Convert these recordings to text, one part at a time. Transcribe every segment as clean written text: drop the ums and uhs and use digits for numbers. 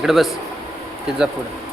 इकडे बस तिचा पुढं.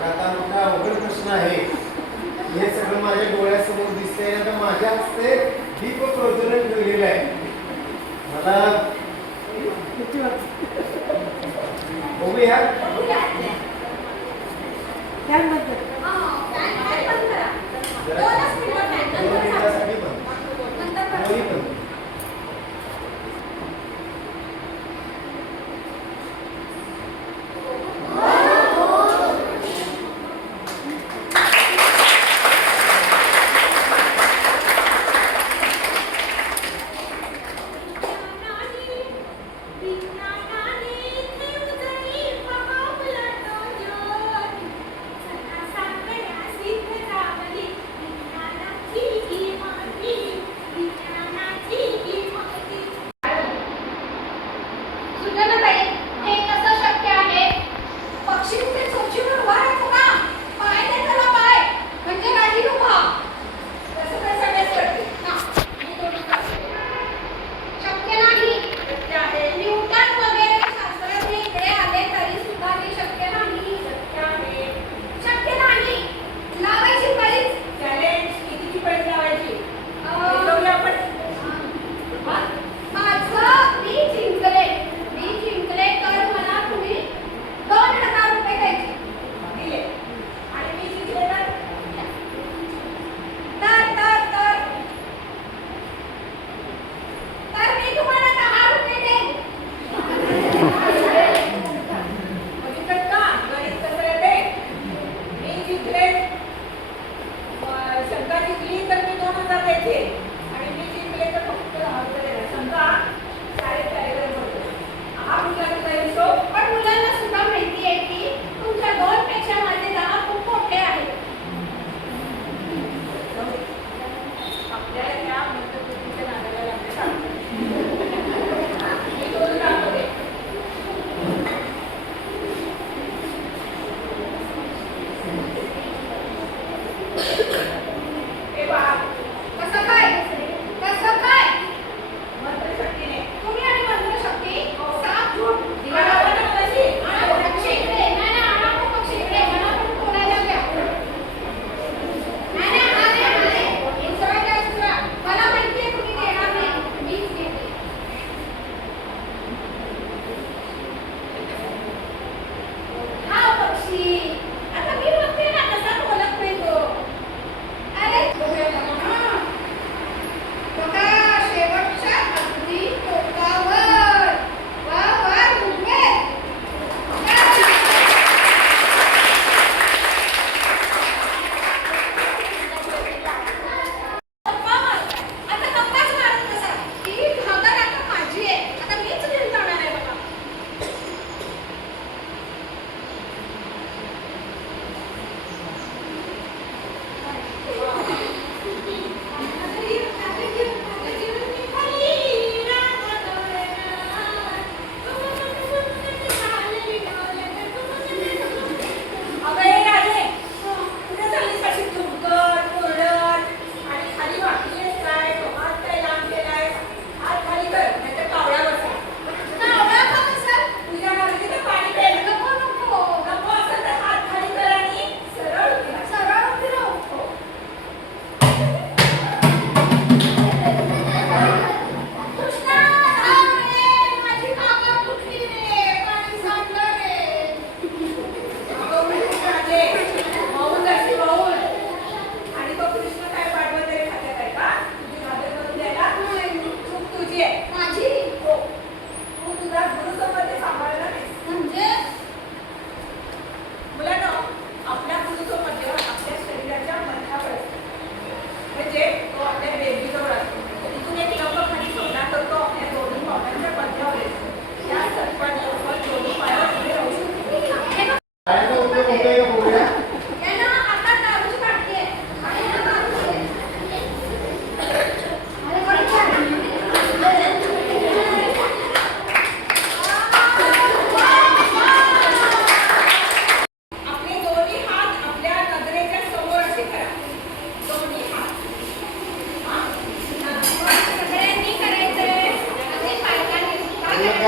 आता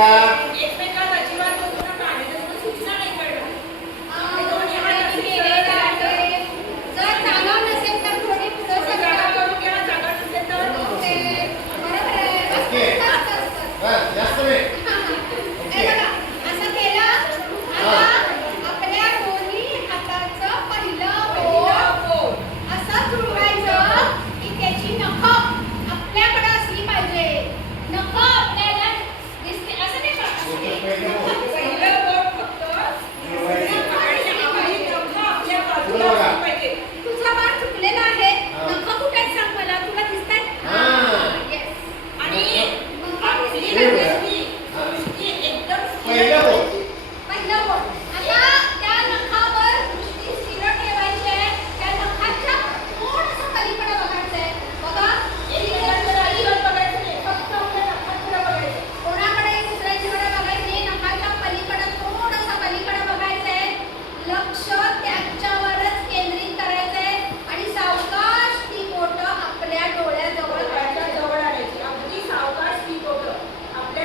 का? एकमेकाला अजिबात बोलू नका आणि जर तुम्हाला सूचना नाही कळणार. आणि दोन्ही हात केलेलं आहे. जर जागा नसेल तर थोडी पुढं थोडी जागा करून घ्या, जागा नसेल तर ओके. बरोबर आहे. बस, ओके. बस, बस, बस. बस, जास्त नाही. हे बघा, असं केलं. आता आपल्या दोन्ही हाताचं पहिलं बोट असं जुळवायचं की त्याची नखं आपल्याकडे असली पाहिजे. नखं आपल्याला दिसते असं नाही का? असं नाही. पहिलं बोट फक्त आणि आपली नखं आपल्या बाजूला असली पाहिजे. तुझा बाळ चुकलेला आहे. नखं कुठे आहेत सांग मला. तुला दिसतायत? येस. आणि आपली हे बघा. दृष्टी एकदम स्थिर पहिलं बोट. ठेवायची. पहिलं बोट. आता त्या नखावर दृष्टी स्थिर ठेवायची आहे. त्या नखाच्या थोडंसं पलीकडे बघायचं आहे. बघा. एकमेकांकडे अजिबात बघायचं नाही, फक्त आपल्या नखांकडे बघायचं. कोणाकडे दुसऱ्याच्याकडे बघायचं नाही. नखाच्या पलीकडे थोडंसं पलीकडे बघायचं आहे. लक्ष त्याच्यावरच केंद्रित करायचं आहे आणि सावकाश ती बोटं आपल्या डोळ्याजवळ डोळ्याच्या जवळ आणायची. अगदी सावकाश ती बोटं आपल्या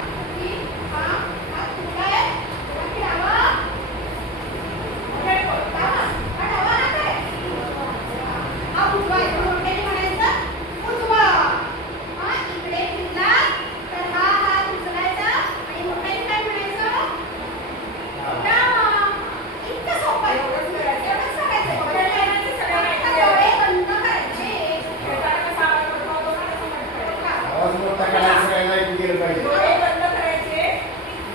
हा हात कुठला आहे? वरती डावा. उघड्या बोट. डावा. हा डावा हात आहे. हा उजवा आहे. मोठ्याने म्हणायचं उजवा. हा इकडे फिरला तर हा हात उचलायचा आणि मोठ्याने काय म्हणायचं? डावा. इतकं सोपं आहे. एवढंच करायचं. एवढंच करायचं. मोठ्याने म्हणायचं, सगळ्यांना आता ऐकू डोळे यावं. बंद करायचे. खेळताना कसा आवाज मोठा होतो ना, तसं म्हटलं. आवाज मोठा करायला सगळ्यांना ऐकू गेलं पाहिजे. डोळे बंद करायचे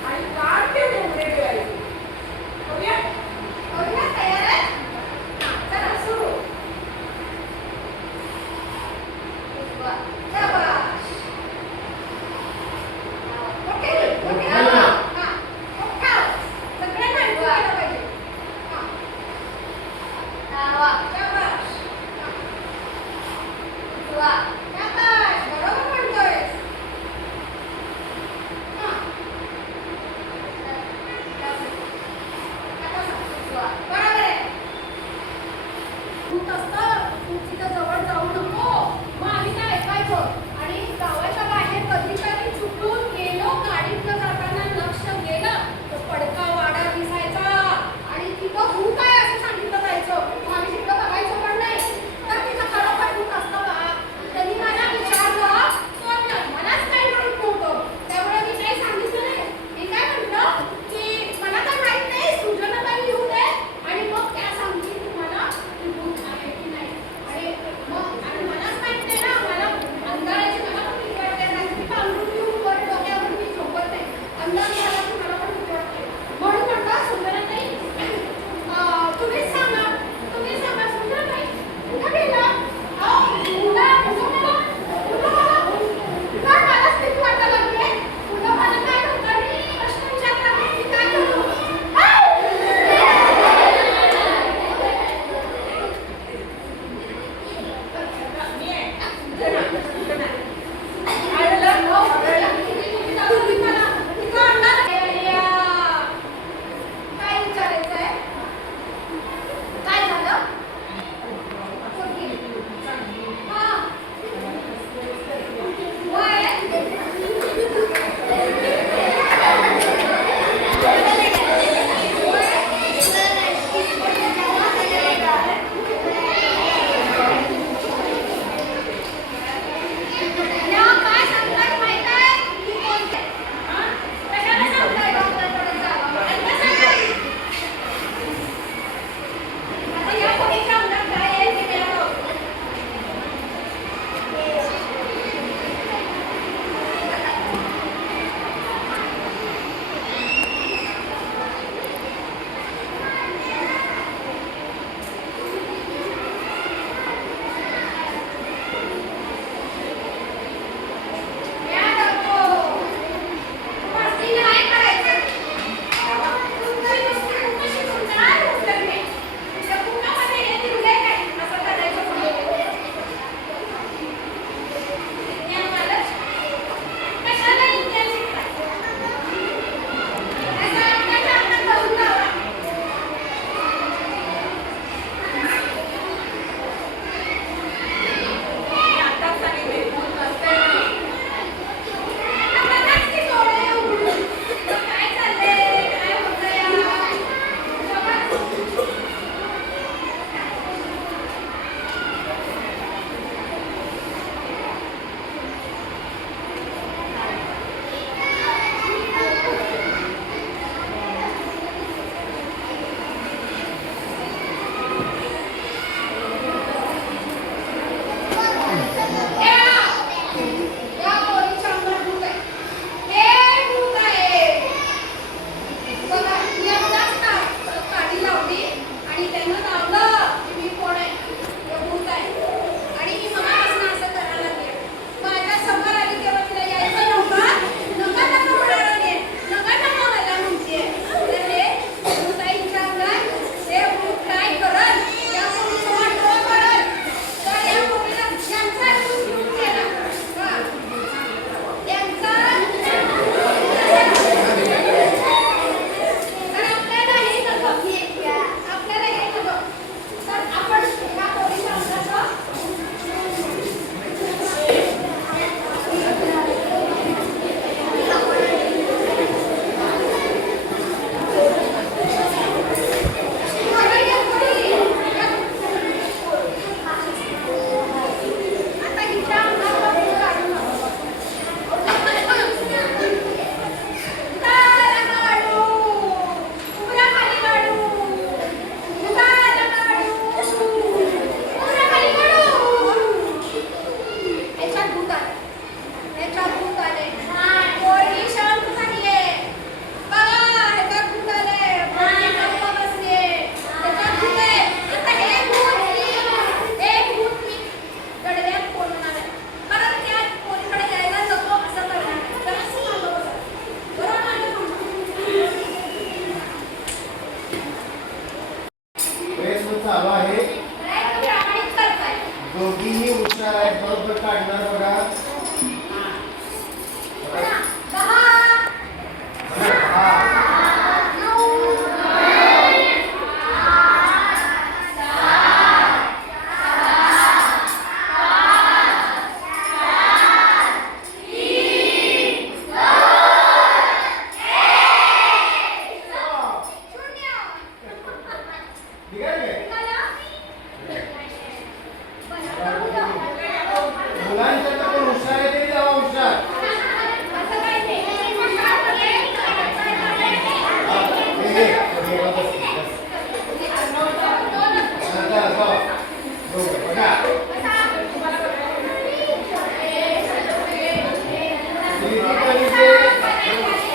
आणि कान ते उघडे ठेवायचे. करूया? करूया? तयार आहे? चला सुरू. उजवा. शाबास. मोठ्याने, मोठ्याने. हा. मोठा आवाज. सगळ्यांना ऐकू आलं पाहिजे. हा. डावा. शाबास. हा. उजवा. शाबास. बरोबर म्हणतोयस.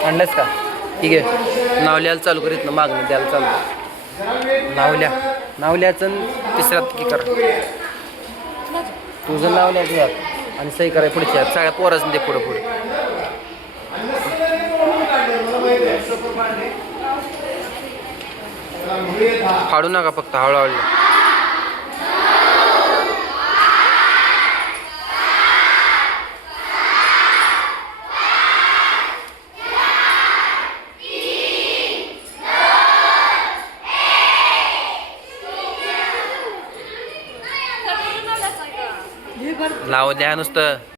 आणलंस का ठीक आहे. नाव लिहायला चालू करीत ना मागणं द्यायला चालू कर. नाव लिहायचं तिसऱ्यात की कर. तुझं नाव लिहायचं यात आणि सही करायला पुढच्या सगळ्या पोराचं ते पुढं पुढे. फाडू नका फक्त हळूहळू. नाव द्या नुसतं.